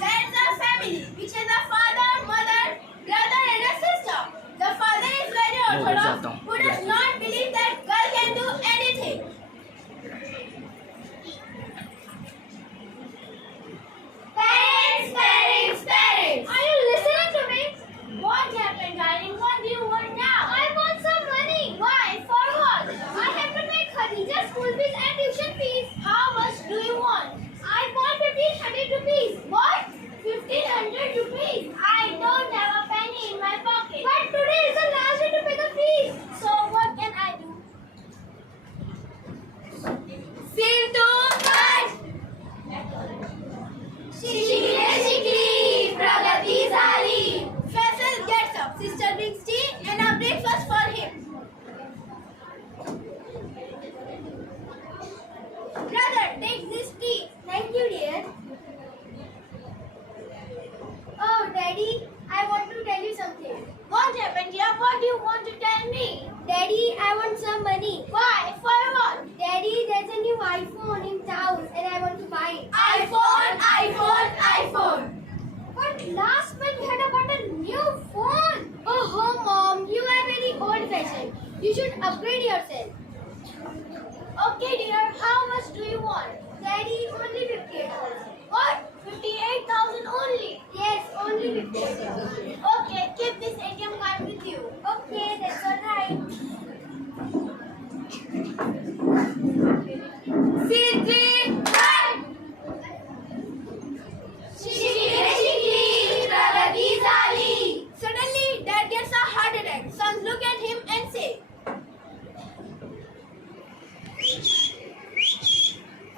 That's a family, which is a father, mother, brother, and a sister. The father is very orthodox, who does not believe that girl can do anything. Parents! Are you listening to me? What happened, darling? What do you want now? I want some money. Why? For what? I have to pay Khadija's school fees and tuition fees. How much do you want? I want 1500 rupees. What? 1500 rupees? I don't have a penny in my pocket. But today is the last day to pay the fees. So what can I do? Feel too much. Shikri, Pragati Zali. Faisal gets up. Sister brings tea and a breakfast for him. Brother, take this tea. Thank you, dear. Oh, Daddy, I want to tell you something. What happened, dear? What do you want to tell me? Daddy, I want some money. Why? For what? Daddy, there's a new iPhone in town and I want to buy it. iPhone. But last month you had bought a new phone. Oh, Mom, you are very old-fashioned. You should upgrade yourself. Okay, dear. How much do you want? Daddy, only 58,000. What? 58,000 only? Yes, only 58,000. Okay, keep this ATM card with you. Okay, that's alright. C3, run! Shikri, Pragati Zali. Suddenly, Dad gets a heart attack. Sons look at him and say,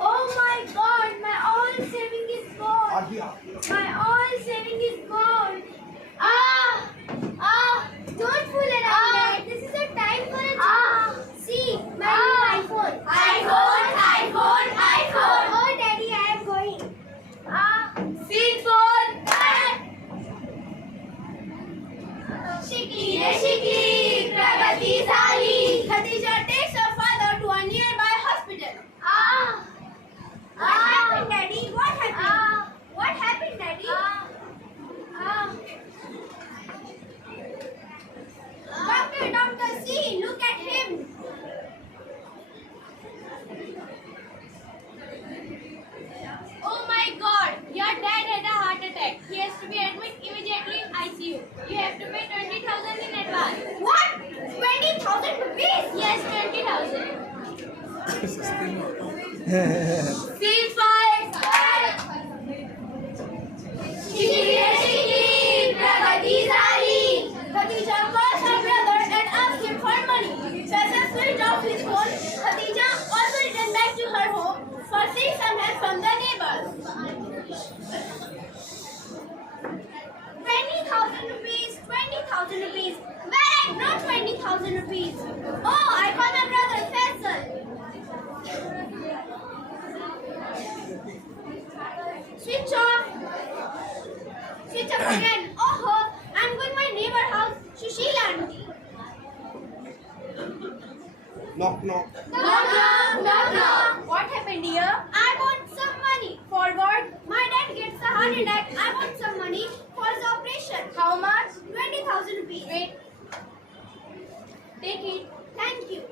oh my God, my all saving is gone. My all saving is gone. Don't fool around, Dad. This is a time for a job. See, my new iPhone. iPhone. Oh, Daddy, I am going. Seat 4, Shikri, Pragati Zali. Khadija takes her father to a nearby hospital. What happened, Daddy? What happened, Daddy? Doctor, see, look at him. Oh my God, your dad had a heart attack. He has to be admitted immediately in ICU. You have to pay 20,000 in advance. What? 20,000 rupees? Yes, 20,000. Feel fine. Shikri, Pragati Zali. Khadija calls her brother and asks him for money. Faisal switched off his phone. Khadija also returned back to her home for seeing some help from the neighbors. 20,000 rupees. 20,000 rupees. Where? Not 20,000 rupees. Oh, I call my brother Faisal. Switch off. Switch off again. Oh, I'm going my neighbor house, Sushila auntie. Knock. What happened, dear? I want some money. For what? My dad gets a heart attack. I want some money for his operation. How much? 20,000 rupees. Wait. Take it. Thank you.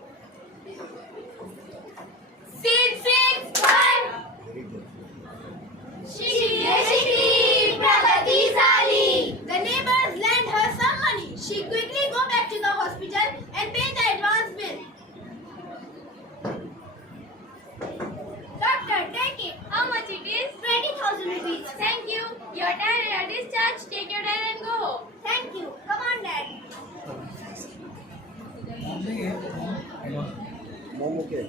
Seat 6, 1. Shikri, Pragati Zali. The neighbors lend her some money. She quickly go back to the hospital and pay the advance bill. Doctor, take it. How much it is? 20,000 rupees. Thank you. Your dad had a discharge. Take your dad and go home. Thank you. Come on, Dad. Mom, okay.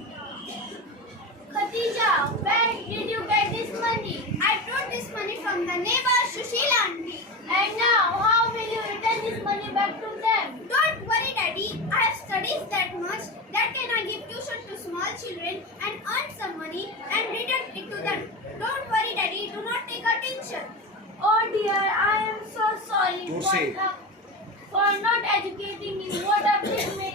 Khadija, where did you get this money? I brought this money from the neighbor Sushila auntie. And now, how will you return this money back to them? Don't worry, Daddy. I have studied that much that can I give tuition to small children and earn some money and return it to them. Don't worry, Daddy. Do not take attention. Oh dear, I am so sorry Do say. for not educating you. What a big mistake.